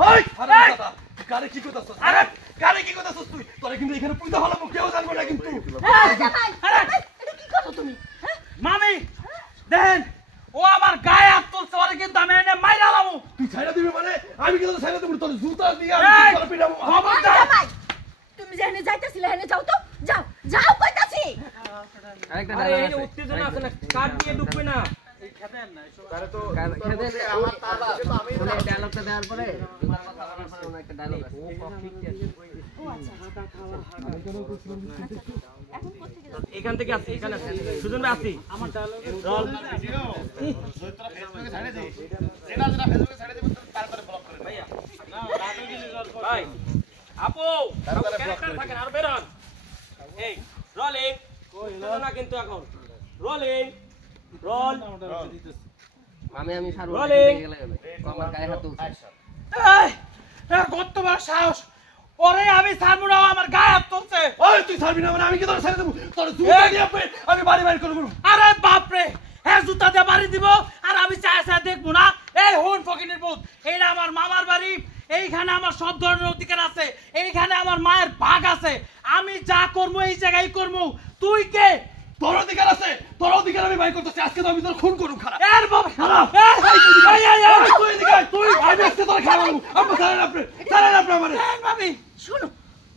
ওই দাদা কারে কি কইতাছস আরে কারে কি কইতাছস তুই তোরে কিন্তু এখানে পুইতা হলাম কেউ জানবে না কিন্তু জামাই আরে এটা কি করছো তুমি মামি দেন ও আমার গায়ে হাত তুলছে ওরে কিন্তু আমি এনে মাইরা লামু তুই ছাইরা দিবি মানে আমি কিন্তু ছাইরা দেব তোর জুতা দিয়ে আমি তোর পিটাবো খবরদার জামাই তুমি যেখানে যাইতাছিলে হেনে যাও তো যাও যাও কইতাছি আরেকটা আরে এই উত্তেজনা আছে না কাট দিয়ে ঢুকবে না এই খেতেন না তারে তো খেতে আমার তার তো আমি ডায়লগটা দেওয়ার পরে তোমার কথা বলার পরে অন্য একটা ডায়লগ আছে ও আচ্ছা এখন কোথেকে যাও এখান থেকে আসি এখানে সুজন ভাই আসি আমার ডায়লগ রল ভিডিও তোরা ফেসবুকে ছাড়ে দে যেটা ফেসবুকে ছাড়ে দেব তারপরে ব্লক করে দে ভাইয়া না রাতে দিলে রল ভাই আপু ক্যারেক্টার থাকেন আর বের হন এই রলিং কই না কিন্তু এখন রলিং রল আমি সারবো Rolling! গেলে আমার গায়ে হাত তুলছে এই কত বড় সাহস ওরে আমি ছাড়বো না ও আমার গায়ে হাত তুলছে ওই তুই ছাড়বি না মানে আমি কি তোর ছাইরা দেব তোর জুতা দিয়ে আমি বাড়ি বাড়ি করে দেব আরে বাপ রে হ্যাঁ জুতা দিয়ে বাড়ি দিব আর আমি চায় চায় দেখবো না এই হুন ফকিনের ভূত এইটা আমার মামার বাড়ি এইখানে আমার সব ধরনের অধিকার আছে এইখানে আমার মায়ের ভাগ আছে আমি যা করবো এই জায়গায় করবো তুই কে তোর অধিকার আছে তোর অধিকার আমি বাই করতেছি আজকে তো আমি তোর খুন করব খারাপ এর বাবা খারাপ তুই এদিকে তুই আমি আজকে তোর খারাপ আমরা ছাড়েন আপনি আমারে ভাবি শুনো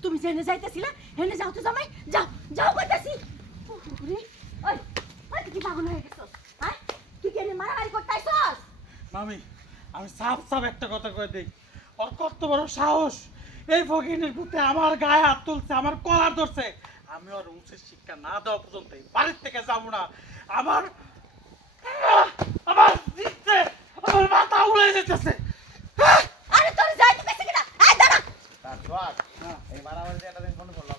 তুমি যেখানে যাইতাছিলা হেনে যাও তো জামাই যাও যাও কইতাছি ওরে ওই ওই তুই কি পাগল হয়ে গেছস হ্যাঁ তুই কেন মারামারি করতাইছস মামি আমি সাফ সাফ একটা কথা কই দেই ওর কত বড় সাহস এই ফকিনের ভূতে আমার গায়ে হাত তুলছে আমার কলার ধরছে আমি ওর উচিত শিক্ষা না দেওয়া পর্যন্ত এই বাড়ির থেকে যাবো না আমার দিচ্ছে আমার মাথা উড়ে যেতেছে আরে তোর যাইতে কইছে কিনা আয় দাঁড়া তার সোয়াগ এই মারামারি একটা দিন ফোন করলাম